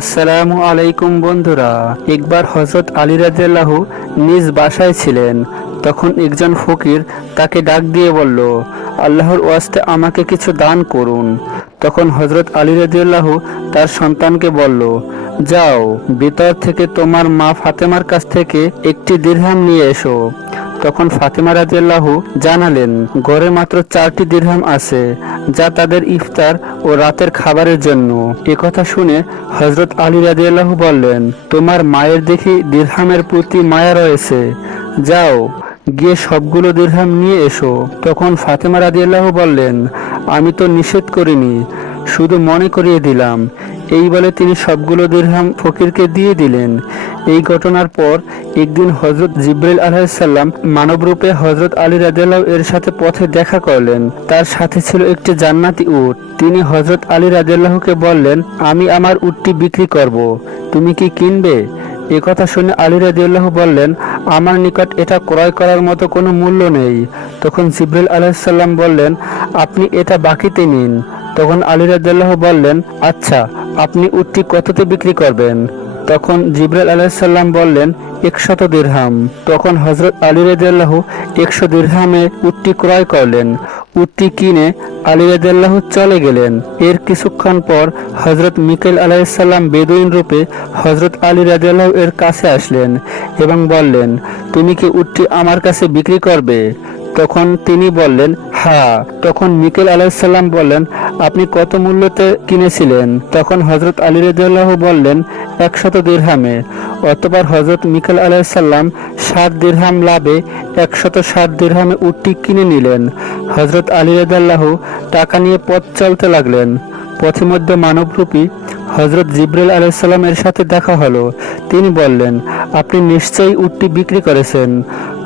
আসসালামু আলাইকুম বন্ধুরা। একবার হযরত আলী রাদিয়াল্লাহু নিজ বাসায় ছিলেন। তখন একজন ফকির তাকে ডাক দিয়ে বলল, আল্লাহর ওয়াস্তে আমাকে কিছু দান করুন। তখন হযরত আলী রাদিয়াল্লাহু তার সন্তানকে বলল, যাও, ভিতর থেকে তোমার মা ফাতেমার কাছ থেকে একটি দিরহাম নিয়ে এসো। তখন ফাতেমা রাদিয়াল্লাহু জানালেন, ঘরে মাত্র 4টি দিরহাম আছে, যা তাদের ইফতার ও রাতের খাবারের জন্য। একথা শুনে হযরত আলী রাদিয়াল্লাহু বললেন, তোমার মায়ের দেখি দিরহামের প্রতি মায়া রয়েছে, যাও গিয়ে সবগুলো দিরহাম নিয়ে এসো। তখন ফাতেমা রাদিয়াল্লাহু বললেন, আমি তো নিষেধ করিনি, শুধু মনে করিয়ে দিলাম। এই বলে তিনি সবগুলো দিরহাম ফকিরকে দিয়ে দিলেন। এই ঘটনার পর একদিন হযরত জিবরাইল আলাইহিস সালাম মানবরূপে হযরত আলী রাদিয়াল্লাহু এর সাথে পথে দেখা করলেন। তার সাথে ছিল একটি জান্নাতি উট। তিনি হযরত আলী রাদিয়াল্লাহুকে বললেন, আমি আমার উটটি বিক্রি করব, তুমি কি কিনবে? একথা শুনে আলী রাদিয়াল্লাহু বললেন, আমার নিকট এটা ক্রয় করার মতো কোনো মূল্য নেই। তখন জিবরাইল আলাইহিস সালাম বললেন, আপনি এটা বাকিতে নিন। তখন আলী রাদিয়াল্লাহু বললেন, আচ্ছা, আপনি উটটি কততে বিক্রি করবেন? তখন জিবরাইল আলাইহিস সালাম বললেন, 100 দিরহাম। তখন হযরত আলী রাদিয়াল্লাহু 100 দিরহামে উটটি ক্রয় করলেন। উটটি কিনে আলী রাদিয়াল্লাহু চলে গেলেন। এর কিছুক্ষণ পর হযরত মিকাইল আলাইহিস সালাম বেদুইন রূপে হযরত আলী রাদিয়াল্লাহু এর কাছে আসলেন এবং বললেন, তুমি কি উটটি আমার কাছে বিক্রি করবে? তখন তিনি বললেন, হ্যাঁ। তখন মিকাইল আলাইহিস সালাম বললেন, আপনি কত মূল্যতে কিনেছিলেন? তখন হযরত আলী রাদিয়াল্লাহু বললেন, 100 দিরহামে। অতঃপর হযরত মিকাইল আলাইহিস সালাম 60 দিরহাম লাভে 160 দিরহামে উটটি কিনে নিলেন। হযরত আলী রাদিয়াল্লাহু টাকা নিয়ে পথ চলতে লাগলেন। পথিমধ্যে মানবরূপী হযরত জিবরাইল আলাইহিস সালামের সাথে দেখা হলো। তিনি বললেন, আপনি নিশ্চয়ই উটটি বিক্রি করেছেন?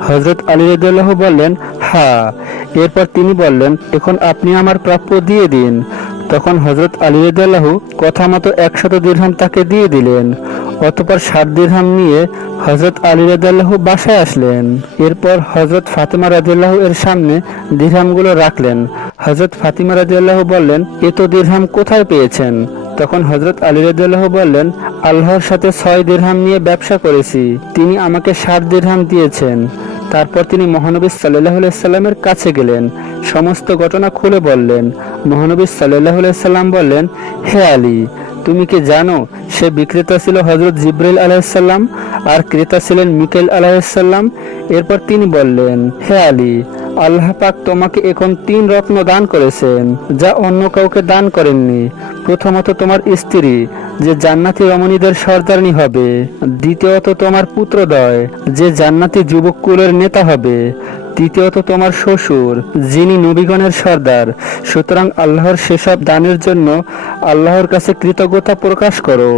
হযরত আলী রাদিয়াল্লাহু বললেন, হ্যাঁ। এরপর তিনি বললেন, এখন আপনি আমার প্রাপ্য দিয়ে দিন। তখন হযরত আলী রাদিয়াল্লাহু কথা মতো 100 দিরহাম তাকে দিয়ে দিলেন। অতঃপর 60 দিরহাম নিয়ে হযরত আলী রাদিয়াল্লাহু বাসায় আসলেন। এরপর হযরত ফাতেমা রাদিয়াল্লাহু এর সামনে দিরহামগুলো রাখলেন। হযরত ফাতেমা রাদিয়াল্লাহু বললেন, এত দিরহাম কোথায় পেয়েছেন? তখন হযরত আলী রাদিয়াল্লাহু বললেন, আল্লাহর সাথে 6 দিরহাম নিয়ে ব্যবসা করেছি, তিনি আমাকে 60 দিরহাম দিয়েছেন। তারপর তিনি মহানবী সাল্লাল্লাহু আলাইহি সাল্লামের কাছে গেলেন, সমস্ত ঘটনা খুলে বললেন। মহানবী সাল্লাল্লাহু আলাইহি সাল্লাম বললেন, হে আলী, তুমি কি জানো সে বিক্রেতা ছিল হযরত জিবরাইল আলাইহিস সালাম আর ক্রেতা ছিলেন মিকাইল আলাইহিস সালাম? এরপর তিনি বললেন, হে আলী, আল্লাহ পাক তোমাকে এখন 3 রত্ন দান করেছেন, যা অন্য কাউকে দান করেননি। প্রথমত তোমার স্ত্রী, যে জান্নাতি রমণীদের সর্দারনী হবে। দ্বিতীয়ত তোমার পুত্রদ্বয়, যে জান্নাতি যুবক কুলের নেতা হবে। তৃতীয়ত তোমার শ্বশুর, যিনি নবীগণের সর্দার। সুতরাং আল্লাহর সেসব দানের জন্য আল্লাহর কাছে কৃতজ্ঞতা প্রকাশ করো।